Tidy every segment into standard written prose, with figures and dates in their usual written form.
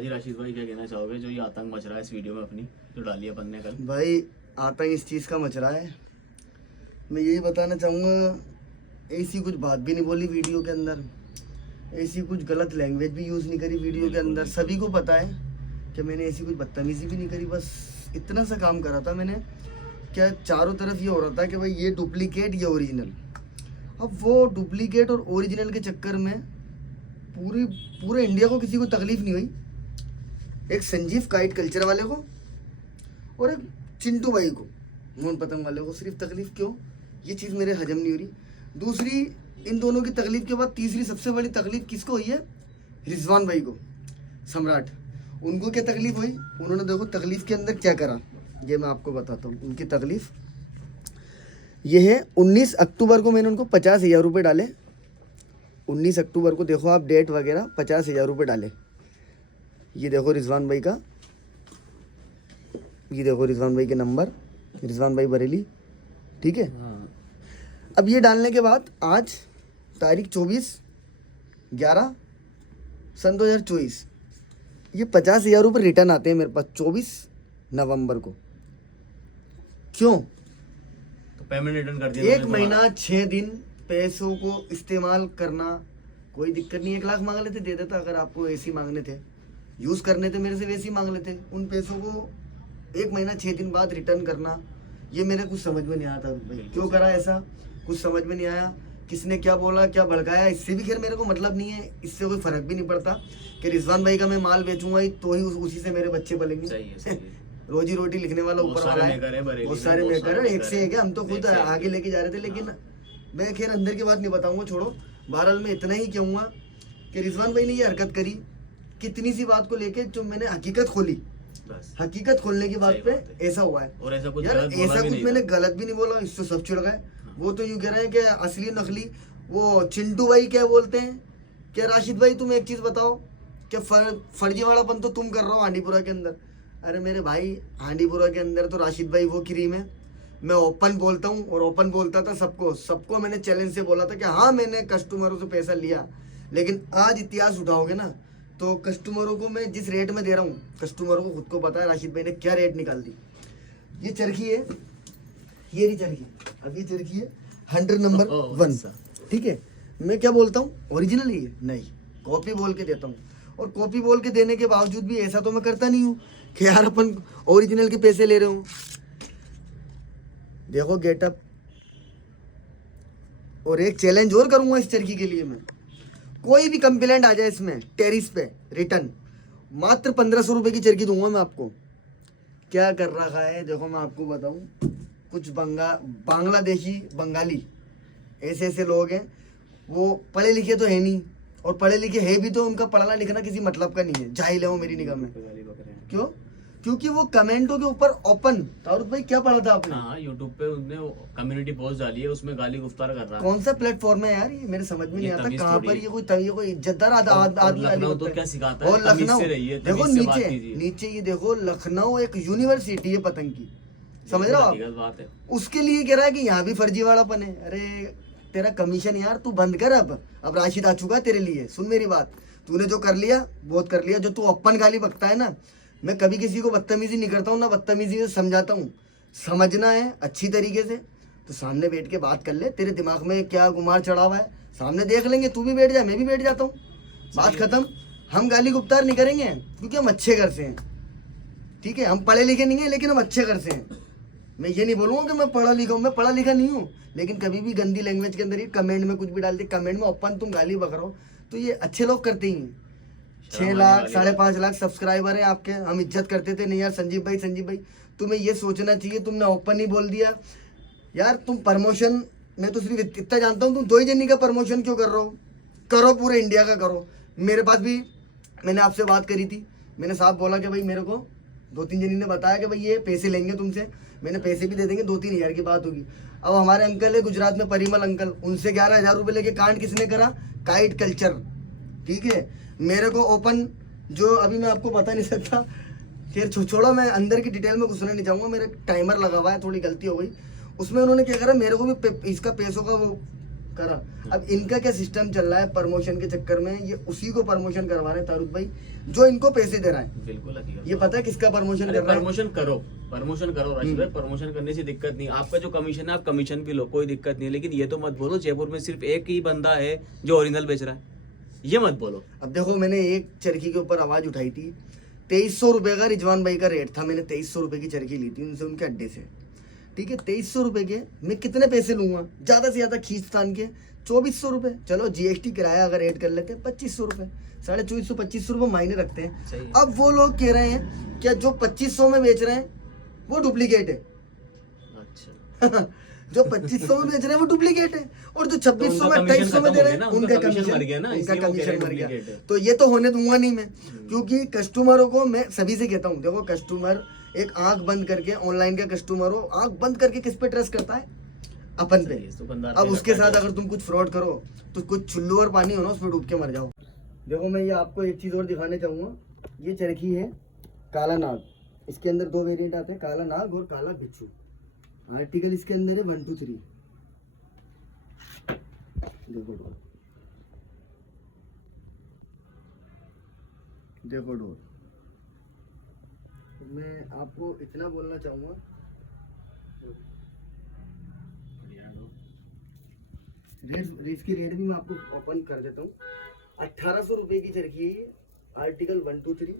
हाँ जी राशिद भाई, क्या कहना चाहोगे जो ये आतंक मच रहा है इस वीडियो में अपनी जो डाली है अपन ने कल? भाई आतंक इस चीज़ का मच रहा है, मैं यही बताना चाहूँगा, ऐसी कुछ बात भी नहीं बोली वीडियो के अंदर, ऐसी कुछ गलत लैंग्वेज भी यूज़ नहीं करी वीडियो के अंदर। सभी को पता है कि मैंने ऐसी कुछ बदतमीज़ी भी नहीं करी, बस इतना सा काम करा था मैंने। क्या चारों तरफ ये हो रहा था कि भाई ये डुप्लीकेट ये ओरिजिनल। अब वो डुप्लीकेट और ओरिजिनल के चक्कर में पूरे इंडिया को किसी को तकलीफ नहीं हुई। एक संजीव काइट कल्चर वाले को और एक चिंटू भाई को, मोहन पतंग वाले को सिर्फ तकलीफ क्यों? ये चीज़ मेरे हजम नहीं हो रही। दूसरी, इन दोनों की तकलीफ के बाद तीसरी सबसे बड़ी तकलीफ किसको हुई है? रिजवान भाई को, सम्राट। उनको क्या तकलीफ हुई? उन्होंने देखो तकलीफ के अंदर क्या करा, ये मैं आपको बताता हूँ। उनकी तकलीफ ये है, 19 अक्टूबर को मैंने उनको 50,000 रुपये डाले। 19 अक्टूबर को देखो आप डेट वगैरह, 50,000 रुपये डाले। ये देखो रिजवान भाई का, ये देखो रिजवान भाई के नंबर, रिजवान भाई बरेली, ठीक है। अब ये डालने के बाद आज तारीख 24/11 सन 2024, ये 50,000 रुपये रिटर्न आते हैं मेरे पास 24 नवंबर को। क्यों? तो पेमेंट रिटर्न कर दिया? 1 महीना 6 दिन पैसों को इस्तेमाल करना कोई दिक्कत नहीं। 1 लाख मांग लेते, दे देता। अगर आपको ऐसी मांगने थे, यूज़ करने थे मेरे से, वैसे ही मांग लेते। उन पैसों को 1 महीना 6 दिन बाद रिटर्न करना, ये मेरे कुछ समझ में नहीं आया था भाई। क्यों करा ऐसा, कुछ समझ में नहीं आया। किसने क्या बोला, क्या भड़काया, इससे भी खैर मेरे को मतलब नहीं है, इससे कोई फ़र्क भी नहीं पड़ता कि रिजवान भाई का मैं माल बेचूंगा तो ही उसी से मेरे बच्चे पलेंगे। सही है। रोजी रोटी लिखने वाला ऊपर वाला है, बहुत सारे मेकर है, एक से एक है। हम तो खुद आगे लेके जा रहे थे, लेकिन मैं खैर अंदर की बात नहीं बताऊंगा, छोड़ो। बहरहाल मैं इतना ही कहूँगा कि रिजवान भाई ने ये हरकत करी, कितनी सी बात को लेके जो मैंने हकीकत खोली, हकीकत खोलने की बात पे ऐसा हुआ है। और ऐसा कुछ यार गलत बोला ऐसा भी कुछ नहीं मैंने था। गलत भी नहीं बोला, इससे सब चिढ़ गए। वो तो यूँ कह रहे हैं कि असली नकली। वो चिंटू भाई क्या बोलते हैं कि राशिद भाई तुम एक चीज़ बताओ कि फर्जी वालापन तो तुम कर रहे हो हांडीपुरा के अंदर। अरे मेरे भाई, हांडीपुरा के अंदर तो राशिद भाई वो क्रीम है। मैं ओपन बोलता हूँ और ओपन बोलता था सबको मैंने चैलेंज से बोला था कि हाँ मैंने कस्टमरों से पैसा लिया। लेकिन आज इतिहास उठाओगे ना तो कस्टमरों को मैं जिस रेट में दे रहा हूँ, कस्टमरों को खुद को पता है राशिद भाई ने क्या रेट निकाल दी। ये चरखी है, ये रही चरखी। अब ये चरखी है 100 नंबर 1, ठीक है। मैं क्या बोलता हूँ, ओरिजिनल ही है? नहीं, कॉपी बोल के देता हूँ। और कॉपी बोल के देने के बावजूद भी ऐसा तो मैं करता नहीं हूँ कि यार अपन ओरिजिनल के पैसे ले रहे हूँ। देखो गेटअप। और एक चैलेंज और करूंगा इस चरखी के लिए मैं, कोई भी कंप्लेंट आ जाए इसमें टेरिस पे, रिटर्न मात्र 1500 रुपये की चरखी दूंगा मैं आपको। क्या कर रखा है देखो, मैं आपको बताऊं, कुछ बांग्लादेशी बंगाली ऐसे ऐसे लोग हैं, वो पढ़े लिखे तो है नहीं, और पढ़े लिखे है भी तो उनका पढ़ना लिखना किसी मतलब का नहीं है, जाहिल है वो मेरी निगाह में। क्यों? क्योंकि वो कमेंटों के ऊपर ओपन। तारुक भाई क्या पढ़ा था आपने? हाँ, यूट्यूब पे उसने कम्युनिटी पोस्ट डाली है, उसमें गाली गुफ्तार कर रहा है। कौन सा प्लेटफॉर्म है यार ये, मेरे समझ में नहीं आता कहाँ पर ये कोई इज्जतदार आदमी लखनऊ तो क्या सिखाता है, और लखनऊ देखो नीचे नीचे ये देखो, लखनऊ एक यूनिवर्सिटी है पतंग की, समझ रहे हो आप? बात है। उसके लिए कह रहा है कि यहाँ भी फर्जी वालापन है। अरे तेरा कमीशन यार तू बंद कर। अब राशिद आ चुका है तेरे लिए। सुन मेरी बात, तूने जो कर लिया बहुत कर लिया। जो तू अपन गाली बकता है ना, मैं कभी किसी को बदतमीजी नहीं करता हूँ ना, बदतमीजी से समझाता हूँ। समझना है अच्छी तरीके से तो सामने बैठ के बात कर ले। तेरे दिमाग में क्या गुमार चढ़ा हुआ है सामने देख लेंगे, तू भी बैठ जा, मैं भी बैठ जाता हूँ, बात खत्म। हम गाली गुप्तार नहीं करेंगे क्योंकि हम अच्छे घर से हैं, ठीक है। हम पढ़े लिखे नहीं हैं लेकिन हम अच्छे घर से हैं। मैं ये नहीं बोलूँगा कि मैं पढ़ा लिखा हूँ, मैं पढ़ा लिखा नहीं हूँ, लेकिन कभी भी गंदी लैंग्वेज के अंदर ही कमेंट में कुछ भी डाल दे, कमेंट में ओपन तुम गाली बक रहे हो, तो ये अच्छे लोग करते ही हैं। 6 लाख 5.5 लाख सब्सक्राइबर हैं आपके, हम इज्जत करते थे। नहीं यार संजीव भाई तुम्हें ये सोचना चाहिए, तुमने ओपन ही बोल दिया यार। तुम प्रमोशन, मैं तो सिर्फ इतना जानता हूँ, तुम 2 ही जनी का प्रमोशन क्यों कर रहे हो? करो पूरे इंडिया का करो। मेरे पास भी मैंने आपसे बात करी थी, मैंने साहब बोला कि भाई मेरे को 2-3 जनी ने बताया कि भाई ये पैसे लेंगे तुमसे, मैंने पैसे भी दे देंगे, 2-3 हज़ार की बात होगी। अब हमारे अंकल है गुजरात में, परिमल अंकल, उनसे 11,000 रुपये लेके कांड किसने करा? काइट कल्चर, ठीक है। मेरे को ओपन, जो अभी मैं आपको बता नहीं सकता, खैर छोड़ो, मैं अंदर की डिटेल में घुसना नहीं चाहूँगा। मेरा टाइमर लगा हुआ है, थोड़ी गलती हो गई उसमें। उन्होंने क्या करा, मेरे को भी इसका पैसों का वो करा। अब इनका क्या सिस्टम चल रहा है प्रमोशन के चक्कर में, ये उसी को प्रमोशन करवा रहे हैं तारुक भाई जो इनको पैसे दे रहा है। बिल्कुल हकीकत। ये पता है किसका प्रमोशन कर रहा है? प्रमोशन करो, प्रमोशन करो राशिद भाई, प्रमोशन करने से दिक्कत नहीं। आपका जो कमीशन है आप कमीशन भी लो, कोई दिक्कत नहीं है, लेकिन ये तो मत बोलो जयपुर में सिर्फ एक ही बंदा है जो ओरिजिनल बेच रहा है, ये मत बोलो। अब देखो मैंने एक चरखी के ऊपर आवाज उठाई थी, 2300 रुपए का रिजवान भाई का रेट था, मैंने 2300 रुपए की चरखी ली थी उनसे, उनके अड्डे से, ठीक है। 2300 रुपए के मैं कितने पैसे लूंगा, ज्यादा से ज्यादा खींच तान के 2400 रुपए, चलो जीएसटी किराया अगर ऐड कर लेते हैं 2500 रुपए, 2450 2500 रुपए मायने रखते हैं। सही है। अब वो लोग कह रहे हैं क्या जो 2500 में बेच रहे हैं वो डुप्लीकेट है। अच्छा जो 2500 में बेच रहे हैं वो डुप्लीकेट है, और जो 2600 में उनका 2800 में commission दे रहे खत्म हैं हो गया ना, उनका उनका commission कमीशन मर गया ना, उनका इसलिए वो कह रहे कमीशन हैं मर गया। duplicate है। तो ये तो होने दूंगा नहीं मैं, क्योंकि कस्टमरों को मैं सभी से कहता हूँ, देखो कस्टमर एक आंख बंद करके, ऑनलाइन का कस्टमर हो, आंख बंद करके किस पे ट्रस्ट करता है? अपन पे। दुकानदार अब पे उसके लगता है साथ अगर तुम कुछ फ्रॉड करो तो कुछ चुल्लू और पानी हो ना उसमें डूब के मर जाओ। देखो मैं ये आपको एक चीज और दिखाने चाहूंगा, ये चरखी है काला नाग, इसके अंदर दो वेरिएंट आते हैं, काला नाग और काला बिच्छू। आर्टिकल इसके अंदर है 1 2 3। देखो डोर, देखो डोर। मैं आपको इतना बोलना चाहूंगा, इसकी रेट भी मैं आपको ओपन कर देता हूँ। 1800 रुपये की चरखी है, आर्टिकल 1 2 3,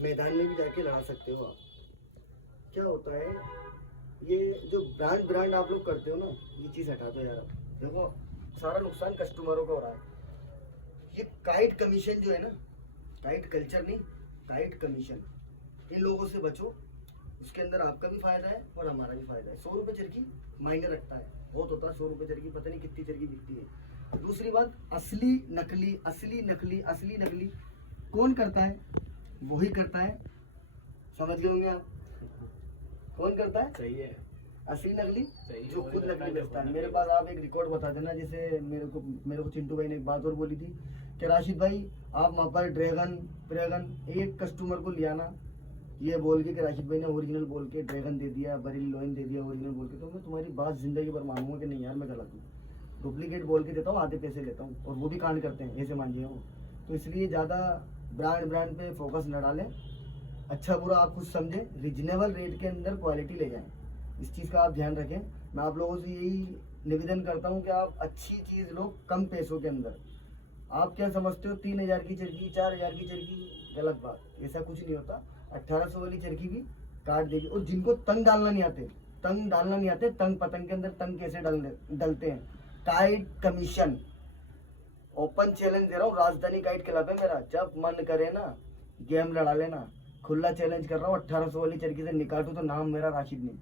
मैदान में भी जाके लड़ा सकते हो आप। क्या होता है ये जो ब्रांड आप लोग करते हो ना, ये चीज़ हटा दो यार। देखो सारा नुकसान कस्टमरों का हो रहा है। ये काइट कमीशन जो है ना, काइट कल्चर नहीं, काइट कमीशन, इन लोगों से बचो। उसके अंदर आपका भी फायदा है और हमारा भी फायदा है। 100 रुपये चरखी मायने रखता है, बहुत होता है 100 रुपये चरखी, पता नहीं कितनी चरखी बिकती है। दूसरी बात, असली नकली, असली नकली, असली नकली कौन करता है? वही करता है, समझ गए होंगे आप कौन करता है? सही है, असली नकली सही जो है, खुद वही नकली करता है, बेचता है। जो मेरे पास आप एक रिकॉर्ड बता देना, जैसे मेरे को चिंटू भाई ने एक बात और बोली थी कि राशिद भाई आप वहाँ पर ड्रैगन एक कस्टमर को लिया ना, ये बोल के कि राशिद भाई ने ओरिजिनल बोल के ड्रैगन दे दिया, बरेली लोइन दे दिया ओरिजिनल बोल के, तो मैं तुम्हारी बात जिंदगी भर मानूंगा कि नहीं यार मैं गलत हूँ, डुप्लीकेट बोल के देता हूँ, आधे पैसे लेता हूँ, और वो भी कांड करते हैं, ऐसे मान लिया हूँ। तो इसलिए ज़्यादा ब्रांड पे फोकस न डालें, अच्छा बुरा आप कुछ समझें, रिजनेबल रेट के अंदर क्वालिटी ले जाएं, इस चीज़ का आप ध्यान रखें। मैं आप लोगों से यही निवेदन करता हूँ कि आप अच्छी चीज़ लो कम पैसों के अंदर। आप क्या समझते हो 3000 की चरखी, 4000 की चरखी, गलत बात, ऐसा कुछ नहीं होता। 1800 वाली चरखी भी काट देगी। और जिनको तंग डालना नहीं आते, तंग पतंग के अंदर तंग कैसे डलते हैं, काइट कमीशन ओपन चैलेंज दे रहा हूँ, राजधानी काइट क्लब है मेरा, जब मन करे ना गेम लड़ा लेना, खुला चैलेंज कर रहा हूँ। 1800 वाली चरखी से निकाटू तो नाम मेरा राशिद नहीं।